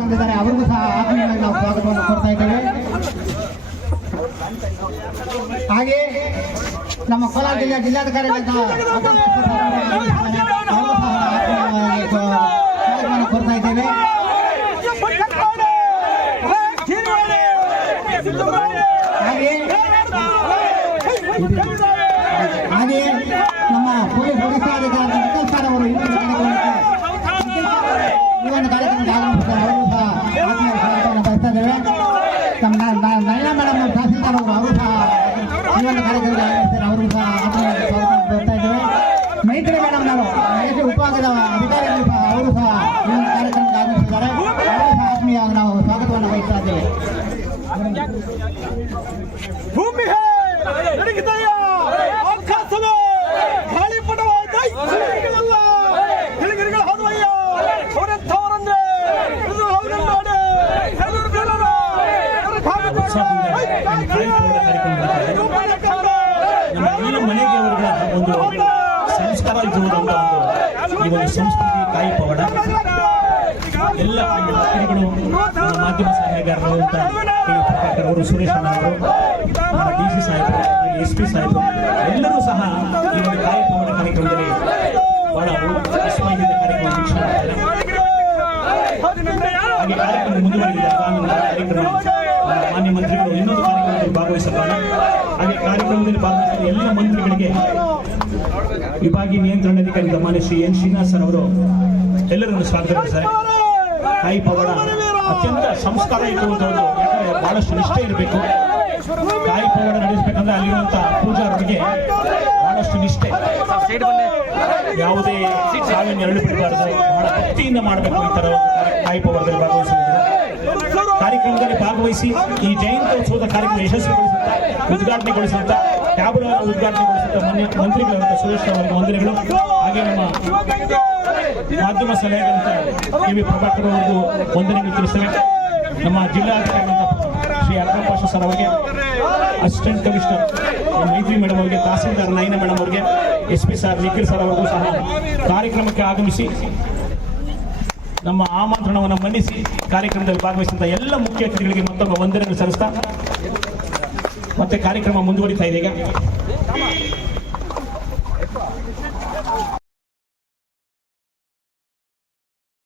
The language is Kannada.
ಬಂದಿದ್ದಾರೆ, ಅವರಿಗೂ ಸಹ ಆತ್ಮೀಯವಾಗಿ ನಾವು ಸ್ವಾಗತವನ್ನು ಕೊಡ್ತಾ ಇದ್ದೇವೆ. ಹಾಗೆ ನಮ್ಮ ಕೋಲಾರ ಜಿಲ್ಲೆಯ ಜಿಲ್ಲಾಧಿಕಾರಿಗಳಾದ ಸ್ವಾಗತವನ್ನು ಕೊಡ್ತಾ ಇದ್ದೇವೆ. ಹಾಗೆಯೇ ನಮ್ಮ ಪೊಲೀಸ್ ವರಿಷ್ಠಾಧಿಕಾರಿ ವಿಠಲ್ ಸರ್ ಅವರು ಈ ಒಂದು ಕಾರ್ಯಕ್ರಮಕ್ಕೆ ಆಗಮಿಸಿದ್ದಾರೆ, ಅವರು ಸಹ ಆತ್ಮೀಯ ಸ್ವಾಗತವನ್ನು ಬಯಸ್ತಾ ಇದ್ದೇವೆ. ನಮ್ಮ ನಯನಾ ಮೇಡಮ್ ತಹಸೀಲ್ದಾರ್ ಅವರು ಸಹ ಈ ಒಂದು ಕಾರ್ಯಕ್ರಮಕ್ಕೆ ಆಗಮಿಸಿದ್ದಾರೆ, ಅವರು ಸಹ ಆತ್ಮೀಯ ಸ್ವಾಗತವನ್ನು ಬಯಸ್ತಾ ಇದ್ದೇವೆ. ಮೈತ್ರಿ ಮೇಡಮ್ ಅವರು ಉಪವಿಭಾಗದ ಅಧಿಕಾರಿಗಳು ಸಹ ಅವರು ಸಹ ಈ ಒಂದು ಕಾರ್ಯಕ್ರಮಕ್ಕೆ ಆಗಮಿಸಿದ್ದಾರೆ, ಅವರು ಸಹ ಆತ್ಮೀಯವಾಗಿ ನಾವು ಸ್ವಾಗತವನ್ನು ಬಯಸ್ತಾ ಇದ್ದೇವೆ. ಭೂಮಿ ನಮ್ಮ ಮನೆಗೆ ಅವರ ಒಂದು ಸಂಸ್ಕಾರ ಇರುವುದಂತ ಈ ಒಂದು ಸಂಸ್ಕೃತಿ ಕಾಯಿ ಪವಾಡ ಎಲ್ಲ ವ್ಯಕ್ತಿಗಳು ಮಾಧ್ಯಮ ಸಲಹೆಗಾರರು ಅಂತ ಪ್ರಭಾಕರ್ ಅವರು, ಸುರೇಶ್ ಅವರು, ನಮ್ಮ DC ಸಾಹೇಬರು, SP ಸಾಹೇಬರು ಎಲ್ಲರೂ ಸಹ ಈ ಒಂದು ಕಾಯಿ ಪವಾಡ ಕಾರ್ಯಕ್ರಮದಲ್ಲಿ ಬಹಳ ವಿಶ್ವಾಸದಿಂದ ಕಾರ್ಯಕ್ರಮ ವೀಕ್ಷಣೆ ಮಾಡ್ತಾರೆ. ಹಾಗೆ ಕಾರ್ಯಕ್ರಮ ಮುಂದುವರೆದಿದೆ. ಕಾರ್ಯಕ್ರಮ ಮಾನ್ಯ ಮಂತ್ರಿಗಳು ಇನ್ನೊಂದು ಕಾರ್ಯಕ್ರಮದಲ್ಲಿ ಭಾಗವಹಿಸುತ್ತಾರೆ. ಹಾಗೆ ಕಾರ್ಯಕ್ರಮದಲ್ಲಿ ಭಾಗವಹಿಸಿದ ಎಲ್ಲ ಮಂತ್ರಿಗಳಿಗೆ ವಿಭಾಗೀಯ ನಿಯಂತ್ರಣಾಧಿಕಾರಿ ಮಾನ್ಯ ಶ್ರೀ N. ಶ್ರೀನಿವಾಸ್ ಸರ್ ಅವರು ಎಲ್ಲರನ್ನು ಸ್ವಾಗತಿಸಿದ್ದಾರೆ. ಕಾಯಿ ಪವಾಡ ಅತ್ಯಂತ ಸಂಸ್ಕಾರ ಇರುವಂತದ್ದು, ಯಾಕಂದ್ರೆ ಬಹಳಷ್ಟು ನಿಷ್ಠೆ ಇರಬೇಕು. ಕಾಯಿ ಪವಾಡ ನಡೆಸಬೇಕಂದ್ರೆ ಅಲ್ಲಿರುವಂತಹ ಪೂಜಾರರಿಗೆ ಬಹಳಷ್ಟು ನಿಷ್ಠೆ, ಯಾವುದೇ ಸಾವಿನ ಎರಡು ಬಿಡಬಾರದು, ಬಹಳ ಭಕ್ತಿಯಿಂದ ಮಾಡಬೇಕು. ಈ ತರ ಕಾಯಿ ಪವಾಡದಲ್ಲಿ ಭಾಗವಹಿಸುವುದು ಕಾರ್ಯಕ್ರಮದಲ್ಲಿ ಭಾಗವಹಿಸಿ ಈ ಜಯಂತ್ಯೋತ್ಸವದ ಕಾರ್ಯಕ್ರಮ ಯಶಸ್ವಿಗೊಳಿಸುತ್ತಾ ಉದ್ಘಾಟನೆಗೊಳಿಸುತ್ತಾ ಟ್ಯಾಬ್ಲೋನ ಉದ್ಘಾಟನೆಗೊಳಿಸುತ್ತಾ ಮಂತ್ರಿಗಳಂತ ಸುರೇಶ್ ಅವರಿಗೆ ವಂದನೆಗಳು. ಹಾಗೆ ನಮ್ಮ ಮಾಧ್ಯಮ ಸಲಹೆಗಳಂತ KV ಪ್ರಭಾಕರ್ ಅವರಿಗೂ ವಂದನೆಗಳು ತಿಳಿಸ್ತೇವೆ. ನಮ್ಮ ಜಿಲ್ಲಾಧಿಕಾರಿ ಶ್ರೀ ಅಕ್ರಮ್ ಪಾಷಾ ಸರ್ ಅವರಿಗೆ, ಅಸಿಸ್ಟೆಂಟ್ ಕಮಿಷನರ್ ಮೈತ್ರಿ ಮೇಡಮ್ ಅವರಿಗೆ, ತಹಸೀಲ್ದಾರ್ ನಯನಾ ಮೇಡಮ್ ಅವರಿಗೆ, SP ಸರ್ ನಿಖಿಲ್ ಸರ್ ಅವರಿಗೂ ಸಹ ಕಾರ್ಯಕ್ರಮಕ್ಕೆ ಆಗಮಿಸಿ ನಮ್ಮ ಆಮಂತ್ರಣವನ್ನು ಮನ್ನಿಸಿ ಕಾರ್ಯಕ್ರಮದಲ್ಲಿ ಭಾಗವಹಿಸಿದಂಥ ಎಲ್ಲ ಮುಖ್ಯ ಅತಿಥಿಗಳಿಗೆ ಮತ್ತೊಮ್ಮೆ ವಂದನೆಯನ್ನು ಸಲ್ಲಿಸ್ತಾ ಮತ್ತೆ ಕಾರ್ಯಕ್ರಮ ಮುಂದುವರಿತಾ ಇದೆ. ಈಗ